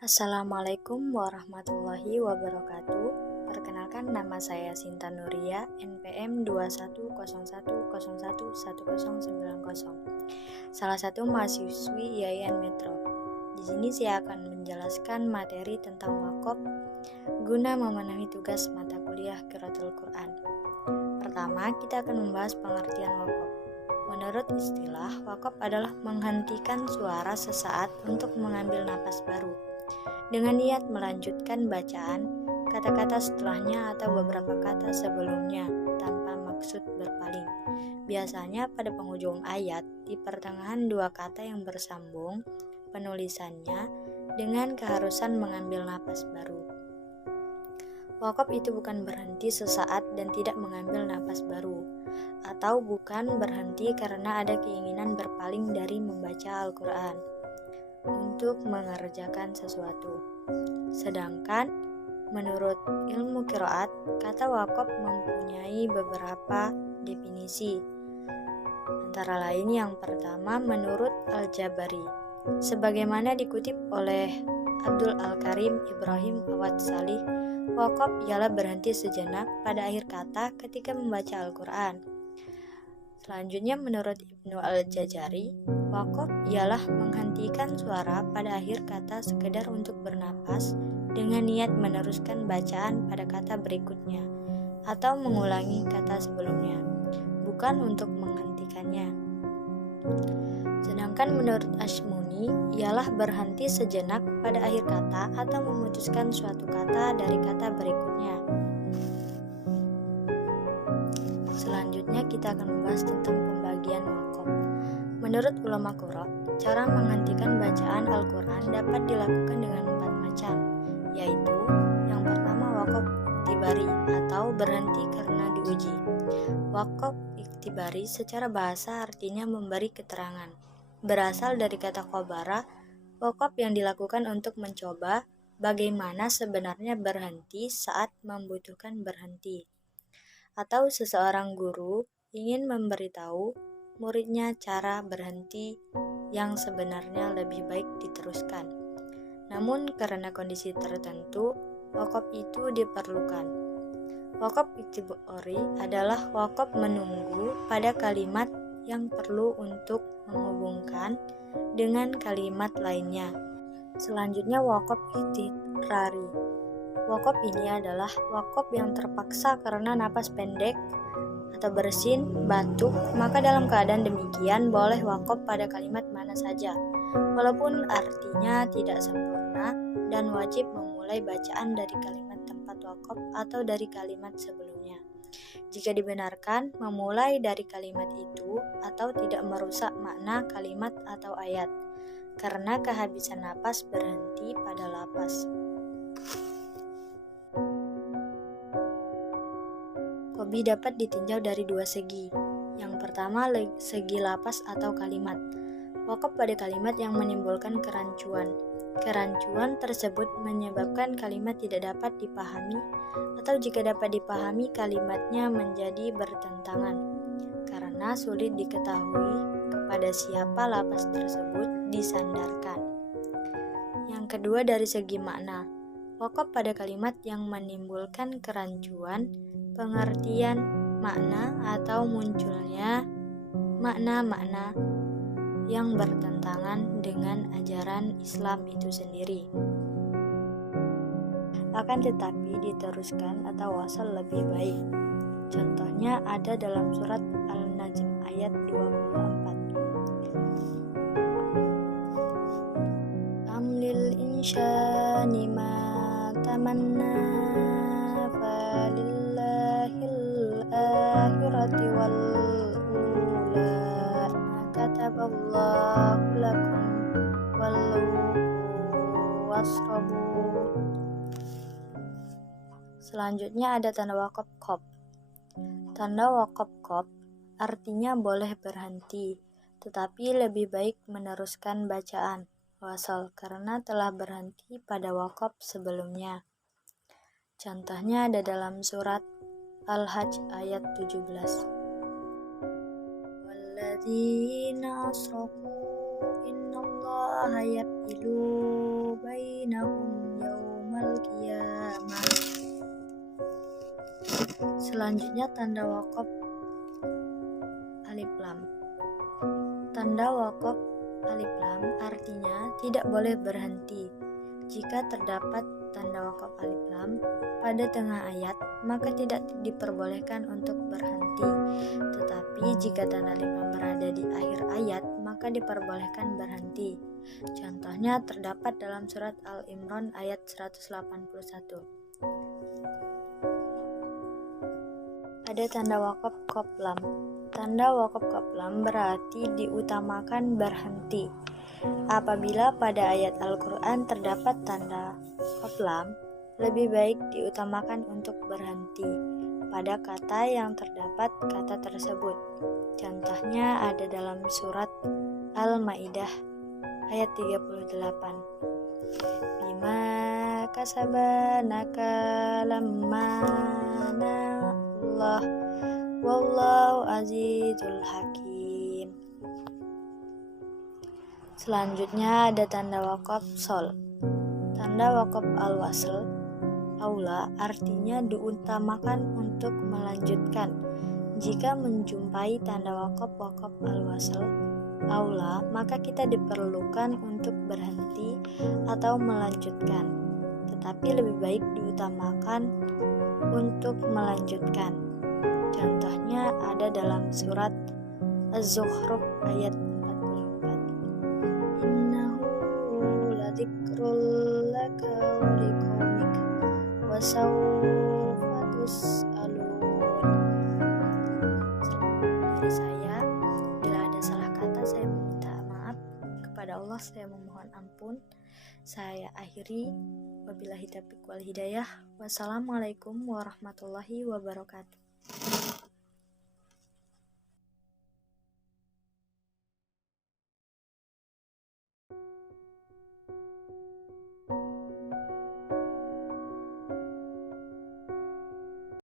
Assalamualaikum warahmatullahi wabarakatuh. Perkenalkan, nama saya Sinta Nuria, NPM 2101011090. Salah satu mahasiswi Yayan Metro. Di sini saya akan menjelaskan materi tentang wakaf guna memenuhi tugas mata kuliah Qiraatul Quran. Pertama, kita akan membahas pengertian wakaf. Menurut istilah, wakaf adalah menghentikan suara sesaat untuk mengambil napas baru, dengan niat melanjutkan bacaan kata-kata setelahnya atau beberapa kata sebelumnya tanpa maksud berpaling. Biasanya pada penghujung ayat, di pertengahan dua kata yang bersambung, penulisannya dengan keharusan mengambil napas baru. Wakaf itu bukan berhenti sesaat dan tidak mengambil napas baru, atau bukan berhenti karena ada keinginan berpaling dari membaca Al-Quran untuk mengerjakan sesuatu. Sedangkan menurut ilmu qiraat, kata wakaf mempunyai beberapa definisi. Antara lain yang pertama menurut Al-Jabari, sebagaimana dikutip oleh Abdul Al-Karim Ibrahim Awad Salih, wakaf ialah berhenti sejenak pada akhir kata ketika membaca Al-Quran. Selanjutnya menurut Ibnu Al-Jazari, wakaf ialah menghentikan suara pada akhir kata sekedar untuk bernapas dengan niat meneruskan bacaan pada kata berikutnya atau mengulangi kata sebelumnya, bukan untuk menghentikannya. Sedangkan menurut Ashmuni ialah berhenti sejenak pada akhir kata atau memutuskan suatu kata dari kata berikutnya. Selanjutnya kita akan membahas tentang pembagian wakaf. Menurut ulama qura, cara menghentikan bacaan Al-Quran dapat dilakukan dengan 4 macam, yaitu yang pertama wakaf iktibari atau berhenti karena diuji. Wakaf iktibari secara bahasa artinya memberi keterangan. Berasal dari kata khabara, wakaf yang dilakukan untuk mencoba bagaimana sebenarnya berhenti saat membutuhkan berhenti. Atau seseorang guru ingin memberitahu muridnya cara berhenti yang sebenarnya lebih baik diteruskan. Namun karena kondisi tertentu, wakaf itu diperlukan. Wakaf iktibari adalah wakaf menunggu pada kalimat yang perlu untuk menghubungkan dengan kalimat lainnya. Selanjutnya wakaf ikhtirari. Wakaf ini adalah wakaf yang terpaksa karena napas pendek atau bersin, batuk, maka dalam keadaan demikian boleh wakaf pada kalimat mana saja, walaupun artinya tidak sempurna, dan wajib memulai bacaan dari kalimat tempat wakaf atau dari kalimat sebelumnya. Jika dibenarkan, memulai dari kalimat itu atau tidak merusak makna kalimat atau ayat, karena kehabisan napas berhenti pada lapas. Hobi dapat ditinjau dari dua segi. Yang pertama, segi lapas atau kalimat. Wakaf pada kalimat yang menimbulkan kerancuan. Kerancuan tersebut menyebabkan kalimat tidak dapat dipahami, atau jika dapat dipahami kalimatnya menjadi bertentangan, karena sulit diketahui kepada siapa lapas tersebut disandarkan. Yang kedua, dari segi makna. Wakaf pada kalimat yang menimbulkan kerancuan, pengertian makna atau munculnya makna-makna yang bertentangan dengan ajaran Islam itu sendiri, akan tetapi diteruskan atau wasal lebih baik. Contohnya ada dalam surat Al-Najm ayat 24. Amlil insyani ma tamanna falillahil akhirati wal ula kataballahu lakum wasrabu. Selanjutnya ada tanda wakaf qaf. Tanda wakaf qaf artinya boleh berhenti, tetapi lebih baik meneruskan bacaan wasal karena telah berhenti pada wakaf sebelumnya. Contohnya ada dalam surat Al-Hajj ayat 17. Walladzina asrafu innallaha yab'ilu bainahum Selanjutnya tanda waqaf alif lam. Tanda waqaf alif lam artinya tidak boleh berhenti. Jika terdapat tanda waqaf alif lam pada tengah ayat, maka tidak diperbolehkan untuk berhenti. Tetapi jika tanda alif lam berada di akhir ayat, maka diperbolehkan berhenti. Contohnya terdapat dalam surat Al-Imran ayat 181. Ada tanda waqaf qaf lam. Tanda waqaf qaf lam berarti diutamakan berhenti. Apabila pada ayat Al-Quran terdapat tanda qaf lam, lebih baik diutamakan untuk berhenti pada kata yang terdapat kata tersebut. Contohnya ada dalam surat Al-Maidah ayat 38. Bima kasaba nakalamana Allah wallahu azizul hakim. Selanjutnya ada tanda waqaf sol. Tanda waqaf al-wasl aula artinya diutamakan untuk melanjutkan. Jika menjumpai tanda waqaf al-wasl aula, maka kita diperlukan untuk berhenti atau melanjutkan. Tetapi lebih baik diutamakan untuk melanjutkan. Contohnya ada dalam surat Az-Zukhruf ayat 44. Innahu ladzikrul laka wa liqaumik wa sawfa tus'alun. Dari saya, bila ada salah kata saya meminta maaf kepada Allah, saya memohon ampun. Saya akhiri, wabillahi taufiq wal hidayah. Wassalamualaikum warahmatullahi wabarakatuh.